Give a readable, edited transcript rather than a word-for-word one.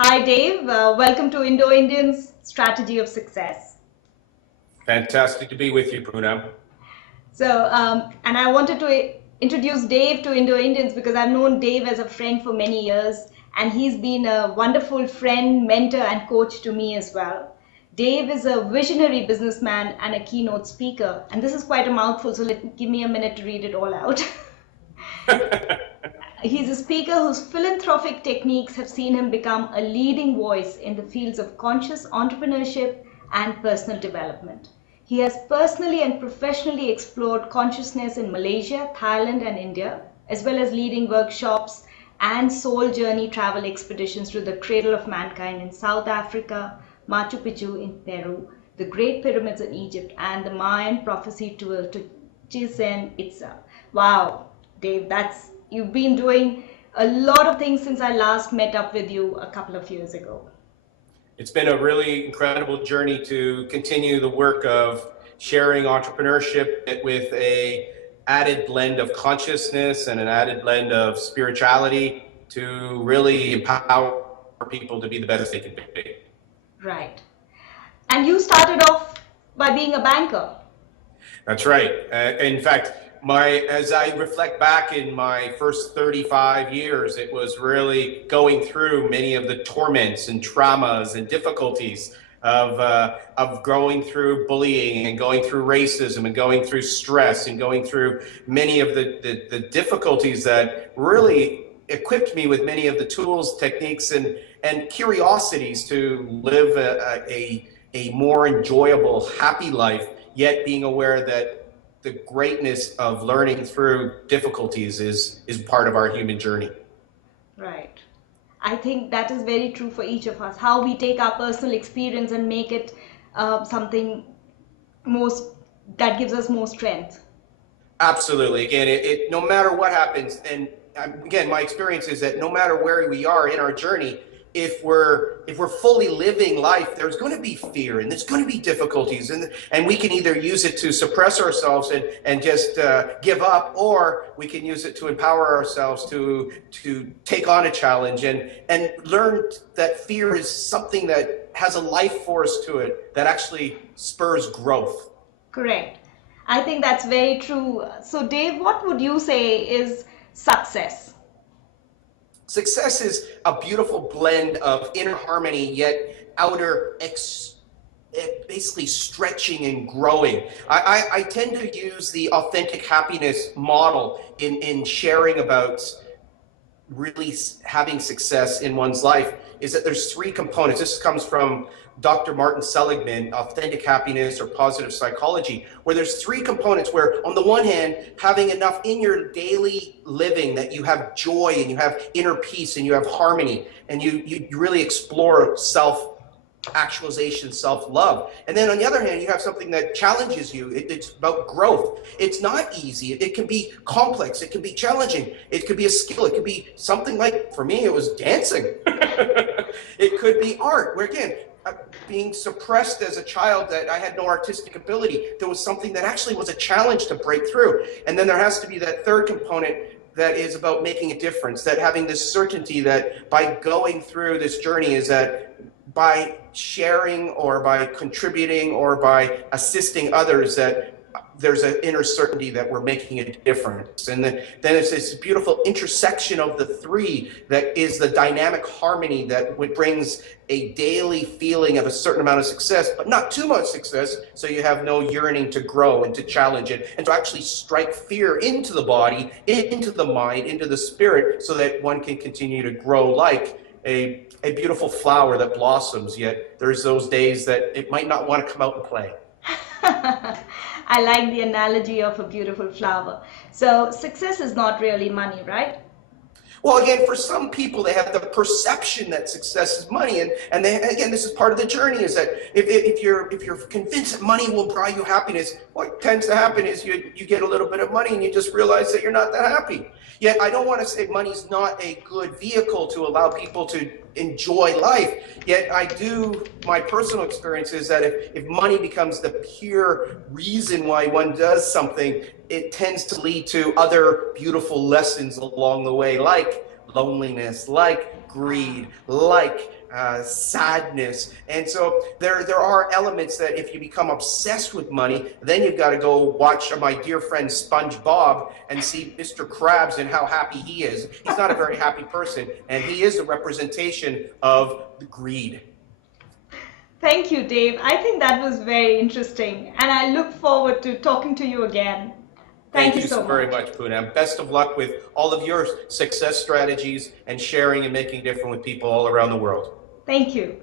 Hi, Dave. Welcome to Indo-Indians Strategy of Success. Fantastic to be with you, Poonam. And I wanted to introduce Dave to Indo-Indians because I've known Dave as a friend for many years, and he's been a wonderful friend, mentor, and coach to me as well. Dave is a visionary businessman and a keynote speaker, and this is quite a mouthful, so give me a minute to read it all out. He's a speaker whose philanthropic techniques have seen him become a leading voice in the fields of conscious entrepreneurship and personal development. He has personally and professionally explored consciousness in Malaysia, Thailand, and India, as well as leading workshops and soul journey travel expeditions to the cradle of mankind in South Africa, Machu Picchu in Peru, the Great Pyramids in Egypt, and the Mayan prophecy tour to Chichen Itza. Wow, Dave, you've been doing a lot of things since I last met up with you a couple of years ago. It's been a really incredible journey to continue the work of sharing entrepreneurship with a added blend of consciousness and an added blend of spirituality to really empower people to be the best they can be. Right. And you started off by being a banker. That's right. In fact, as I reflect back in my first 35 years, it was really going through many of the torments and traumas and difficulties of going through bullying and going through racism and going through stress and going through many of the difficulties that really equipped me with many of the tools, techniques, and curiosities to live a more enjoyable, happy life, yet being aware that the greatness of learning through difficulties is part of our human journey. Right. I think that is very true for each of us, how we take our personal experience and make it something that gives us more strength. Absolutely. Again, no matter what happens, and again, my experience is that no matter where we are in our journey, if we're fully living life, there's going to be fear and there's going to be difficulties, and we can either use it to suppress ourselves and just give up, or we can use it to empower ourselves to take on a challenge and learn that fear is something that has a life force to it that actually spurs growth. Correct. I think that's very true. So Dave, what would you say is success? Success is a beautiful blend of inner harmony, yet outer basically stretching and growing. I tend to use the authentic happiness model in sharing about really having success in one's life, is that there's three components. This comes from Dr. Martin Seligman, Authentic Happiness or Positive Psychology, where there's three components where, on the one hand, having enough in your daily living that you have joy and you have inner peace and you have harmony and you really explore self-actualization, self-love. And then on the other hand, you have something that challenges you. It's about growth. It's not easy. It can be complex. It can be challenging. It could be a skill. It could be something like, for me, it was dancing. It could be art, where again, being suppressed as a child, that I had no artistic ability. There was something that actually was a challenge to break through. And then there has to be that third component that is about making a difference, that having this certainty that by going through this journey is that by sharing or by contributing or by assisting others, that there's an inner certainty that we're making a difference. And then it's this beautiful intersection of the three that is the dynamic harmony that brings a daily feeling of a certain amount of success, but not too much success, so you have no yearning to grow and to challenge it and to actually strike fear into the body, into the mind, into the spirit, so that one can continue to grow like a beautiful flower that blossoms, yet there's those days that it might not want to come out and play. I like the analogy of a beautiful flower. So success is not really money, right? Well, again, for some people, they have the perception that success is money, and again, this is part of the journey. Is that if you're convinced that money will buy you happiness, what tends to happen is you get a little bit of money and you just realize that you're not that happy. Yet I don't want to say money's not a good vehicle to allow people to enjoy life. Yet my personal experience is that if money becomes the pure reason why one does something, it tends to lead to other beautiful lessons along the way, like loneliness, like greed, like sadness. And so there are elements that if you become obsessed with money, then you've got to go watch my dear friend SpongeBob and see Mr. Krabs and how happy he is. He's not a very happy person, and he is a representation of the greed. Thank you, Dave. I think that was very interesting, and I look forward to talking to you again. Thank you so very much, Poonam. Best of luck with all of your success strategies and sharing and making difference with people all around the world. Thank you.